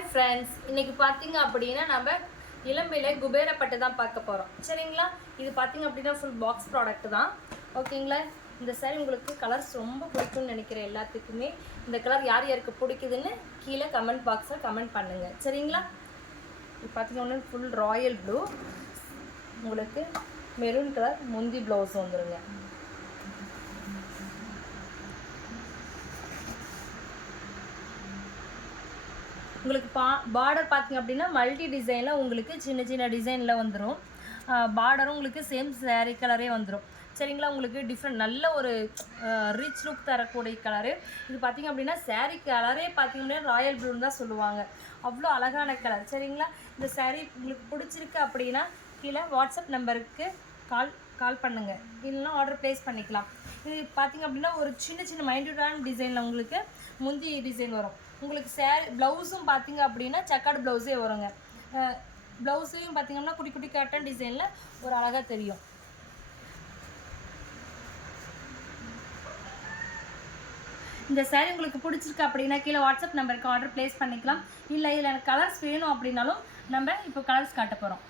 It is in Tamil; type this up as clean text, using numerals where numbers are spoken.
ஹாய் ஃப்ரெண்ட்ஸ், இன்றைக்கி பார்த்தீங்க அப்படின்னா நம்ம இளம்பிள்ளை குபேரப்பட்டு தான் பார்க்க போகிறோம். சரிங்களா? இது பார்த்தீங்க அப்படின்னா ஃபுல் பாக்ஸ் ப்ராடக்ட் தான். ஓகேங்களா? இந்த சாரி உங்களுக்கு கலர்ஸ் ரொம்ப பிடிக்கும்னு நினைக்கிறேன். எல்லாத்துக்குமே இந்த கலர் யார் யாருக்கு பிடிக்குதுன்னு கீழே கமெண்ட் பாக்ஸில் கமெண்ட் பண்ணுங்கள். சரிங்களா? இது பார்த்தீங்கன்னா ஃபுல் ராயல் ப்ளூ, உங்களுக்கு மெரூன் கலர் முந்தி ப்ளவுஸ் வந்துடுங்க. உங்களுக்கு பார்டர் பார்த்திங்க அப்படின்னா மல்டி டிசைனில் உங்களுக்கு சின்ன சின்ன டிசைனில் வந்துடும். பார்டரும் உங்களுக்கு சேம் சாரீ கலரே வந்துடும். சரிங்களா? உங்களுக்கு டிஃப்ரெண்ட் நல்ல ஒரு ரிச் லுக் தரக்கூடிய கலரு. இது பார்த்திங்க அப்படின்னா சாரீ கலரே பார்த்திங்க அப்படின்னா ராயல் ப்ளூன்னு தான் சொல்லுவாங்க. அவ்வளோ அழகான கலர். சரிங்களா? இந்த சாரீ உங்களுக்கு பிடிச்சிருக்கு அப்படின்னா கீழே வாட்ஸ்அப் நம்பருக்கு கால் பண்ணுங்கள், இல்லைன்னா ஆர்டர் ப்ளேஸ் பண்ணிக்கலாம். இது பார்த்திங்க அப்படின்னா ஒரு சின்ன சின்ன மைன்யூட்டான டிசைனில் உங்களுக்கு முந்தி டிசைன் வரும். உங்களுக்கு சாரீ ப்ளவுஸும் பார்த்திங்க அப்படின்னா செக்கார்டு ப்ளவுஸே வருங்க. ப்ளவுஸையும் பார்த்திங்கன்னா குட்டி குட்டி காட்டன் டிசைனில் ஒரு அழகாக தெரியும். இந்த சாரீ உங்களுக்கு பிடிச்சிருக்கு அப்படின்னா கீழே வாட்ஸ்அப் நம்பருக்கு ஆர்டர் ப்ளேஸ் பண்ணிக்கலாம். இல்லை எனக்கு கலர்ஸ் வேணும் அப்படின்னாலும் நம்ம இப்போ கலர்ஸ் காட்ட போகிறோம்.